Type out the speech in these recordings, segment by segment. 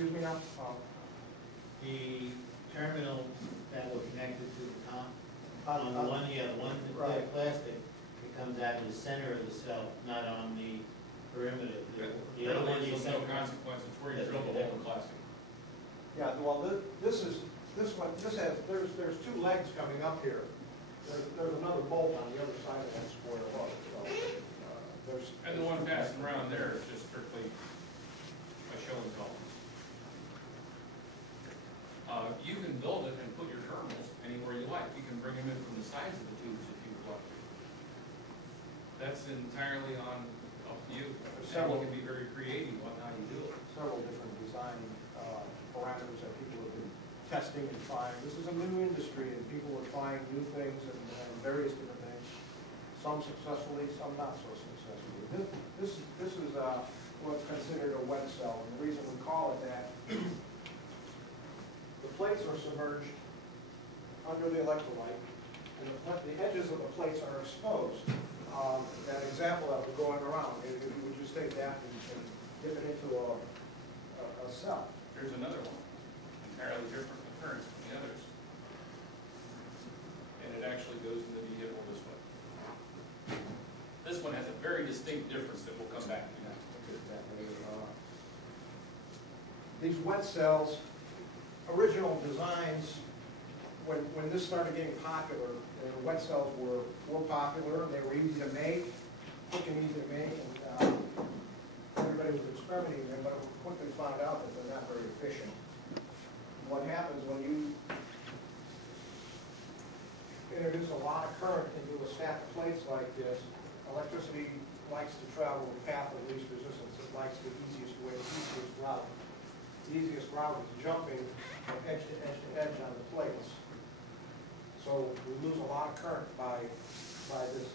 Excuse me now? The terminals that were connected to the top, On on the one, yeah, the one right. that's plastic, it comes out of the center of the cell, not on the perimeter. The other one you There's said. no consequence, it's where you drill the hole in plastic. Yeah, well, this has, there's two legs coming up here. There's another bolt on the other side of that square hook, so, there's. And the one passing around there is just strictly a show and tell. You can build it and put your terminals anywhere you like. You can bring them in from the sides of the tubes if you would like. That's entirely up to you. And you can be very creative on how you do it. Several different design parameters that people have been testing and trying. This is a new industry, and people are trying new things and various different things. Some successfully, some not so successfully. This is what's considered a wet cell, and the reason we call it that, the plates are submerged under the electrolyte, and the edges of the plates are exposed. That example that was going around, if you would just take that and dip it into a cell. Here's another one, entirely different appearance from the others. And it actually goes in the vehicle this way. This one has a very distinct difference that we'll come back to next. These wet cells, original designs, when this started getting popular, the wet cells were more popular, and they were easy to make, quick and easy to make, and everybody was experimenting with them, but quickly found out that they're not very efficient. What happens when you introduce a lot of current into a stack of plates like this, electricity likes to travel the path of least resistance. It likes the easiest way, the easiest route. The easiest route is jumping from edge to edge to edge on the plates. So we lose a lot of current by this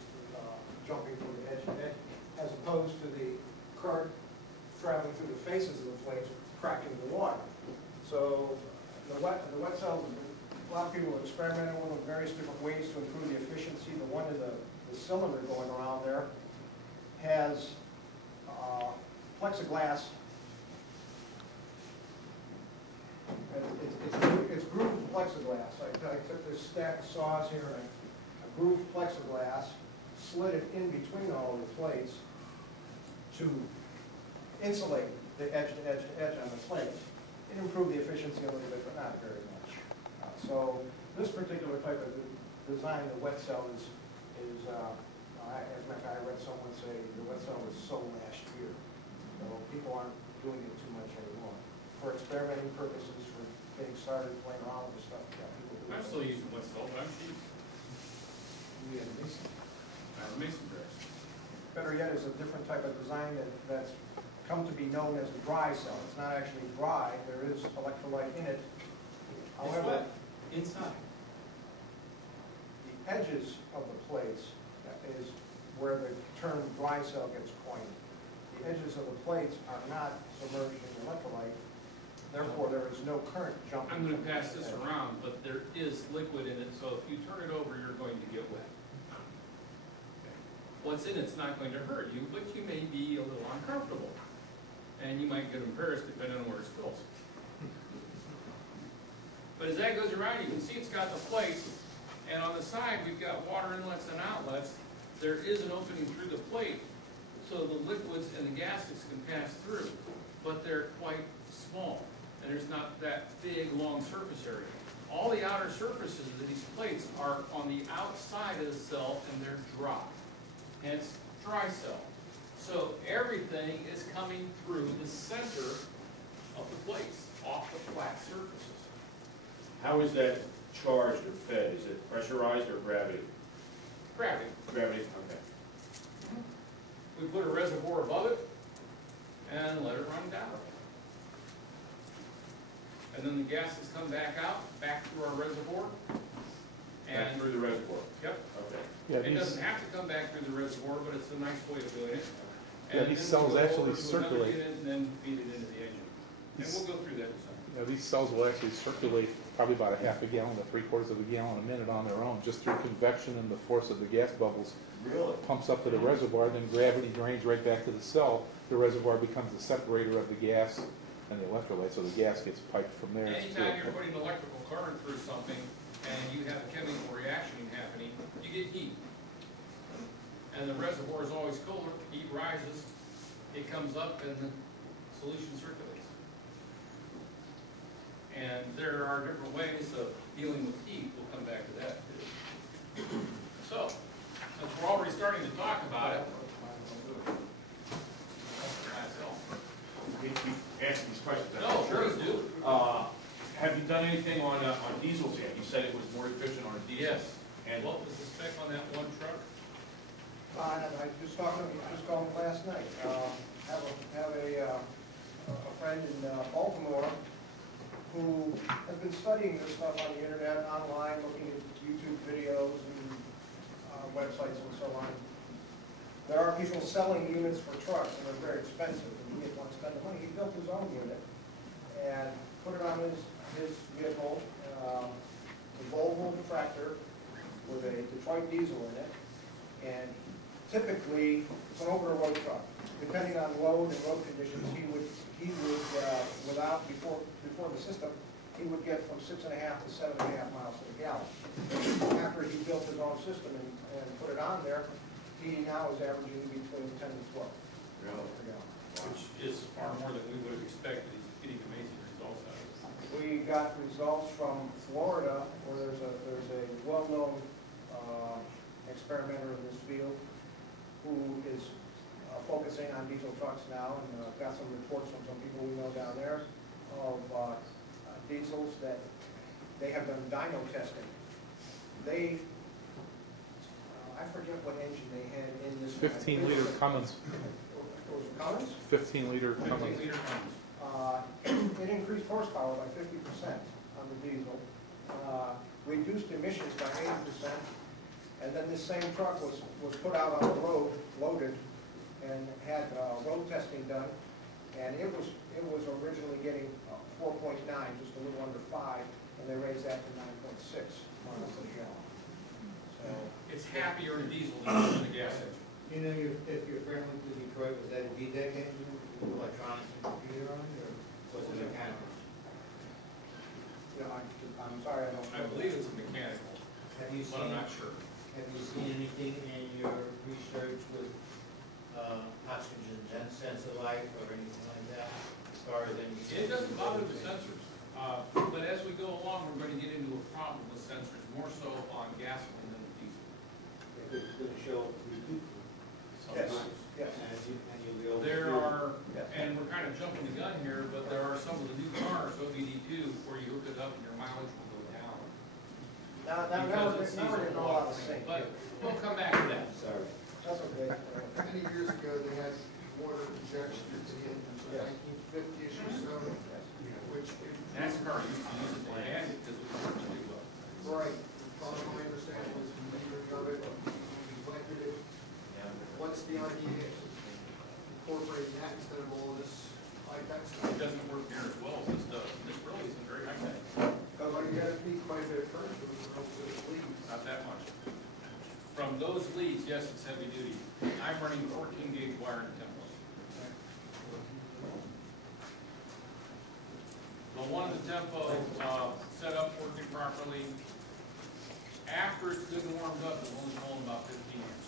jumping from the edge to edge, as opposed to the current traveling through the faces of the plates, cracking the water. So the wet cells, a lot of people have experimented with them in various different ways to improve the efficiency. The one in the cylinder going around there has plexiglass. It's grooved plexiglass. I took this stack of saws here and I grooved plexiglass, slid it in between all the plates to insulate the edge to edge to edge on the plate. It improved the efficiency a little bit, but not very much. So this particular type of design, the wet cell is as a matter of fact, I read someone say the wet cell was so last year. So people aren't doing it too much anymore. For experimenting purposes, for getting started, playing around with the stuff, yeah, people do it. I'm still using wet cell, but I'm cheap. We have Mason. I have a mason jar. Better yet is a different type of design that's come to be known as a dry cell. It's not actually dry. There is electrolyte in it. However, Inside. the edges of the plates is where the term dry cell gets coined. The edges of the plates are not submerged in electrolyte. Therefore, there is no current jumping. I'm going to pass this around, but there is liquid in it, so if you turn it over, you're going to get wet. What's in it's not going to hurt you, but you may be a little uncomfortable. And you might get embarrassed depending on where it spills. But as that goes around, you can see it's got the plates, and on the side we've got water inlets and outlets. There is an opening through the plate, so the liquids and the gases can pass through, but they're quite small, and there's not that big, long surface area. All the outer surfaces of these plates are on the outside of the cell, and they're dry, hence dry cell. So everything is coming through the center of the plates, off the flat surfaces. How is that charged or fed? Is it pressurized or gravity? Gravity. Gravity, okay. We put a reservoir above it and let it run down. And then the gases come back out, back through our reservoir. Back through the reservoir? Yep. Okay. Yeah, It doesn't have to come back through the reservoir, but it's a nice way of doing it. Yeah, And these then cells we'll go actually over to another circulate. unit and then feed it into the engine. And we'll go through that in a second. These cells will actually circulate probably about a half a gallon to 3/4 of a gallon a minute on their own, just through convection and the force of the gas bubbles. Really? Pumps up to the reservoir, then gravity drains right back to the cell. The reservoir becomes the separator of the gas and the electrolyte, so the gas gets piped from there. Anytime you're putting electrical current through something and you have a chemical reaction happening, you get heat. And the reservoir is always colder, heat rises, it comes up and the solution circulates. And there are different ways of dealing with heat, we'll come back to that too. So, since we're already starting to talk about it, We asked these questions. no, sure do. Have you done anything on diesels yet? You said it was more efficient on a diesel. Yes. And What was the spec on that one truck? I just called last night. Have a friend in Baltimore who has been studying this stuff on the internet, online, looking at YouTube videos and websites and so on. There are people selling units for trucks, and they're very expensive, and he didn't want to spend the money. He built his own unit and put it on his vehicle, a Volvo tractor with a Detroit diesel in it, and typically, it's an over-the-road truck. Depending on load and road conditions, he would without, before the system, he would get from 6.5 to 7.5 miles to the gallon. After he built his own system and put it on there, he now is averaging between 10 and 12. Really? per gallon. Which is far more than we would have expected. He's getting amazing results out of it. We got results from Florida, where there's a well-known experimenter in this field who is focusing on diesel trucks now, and got some reports from some people we know down there of diesels that they have done dyno testing. They, I forget what engine they had in this. 15-liter Cummins. Was it Cummins? 15-liter Cummins. 15 liter Cummins. It increased horsepower by 50% on the diesel, reduced emissions by 80%, and then this same truck was put out on the road, loaded, and had road testing done, and it was originally getting 4.9, just a little under 5, and they raised that to 9.6 miles per gallon. So It's happier in diesel than in a gas engine. You know, if your friend went to Detroit, was that a VTEC engine with electronics and computer on it, or was it mechanical? you know, I'm sorry, I don't. I believe it's mechanical, Have you but I'm seen, not sure. have you seen anything in your research with oxygen sensor light or anything like that, as far as any? It doesn't bother the sensors, but as we go along, we're going to get into a problem with sensors, more so on gasoline than diesel. It's going to show reduced Yes, sometimes. yes. And you'll be able to. There are, Yes. and we're kind of jumping the gun here, but there are some of the new cars, OBD2, where you hook it up and your mileage will go down. Now we're getting all out of sync. But we'll come back to that. Sorry. That's okay. Many years ago, they had water injection into the engines, Yes. 1950-ish or so, which. NASCAR used to use it by hand because it was hard to do well. Right, from my understanding was metering of it, we planted it. What's the idea of incorporating that instead of all this high-tech It stuff? doesn't work near as well as this does. This really isn't very high tech, Because like you had to keep quite a bit of current, but it was also leads. not that much. From those leads, yes, it's heavy duty. I'm running 14 gauge wire in tempo. So one of the tempo set up working properly. After it's good and warmed up, it's only pulling about 15 amps.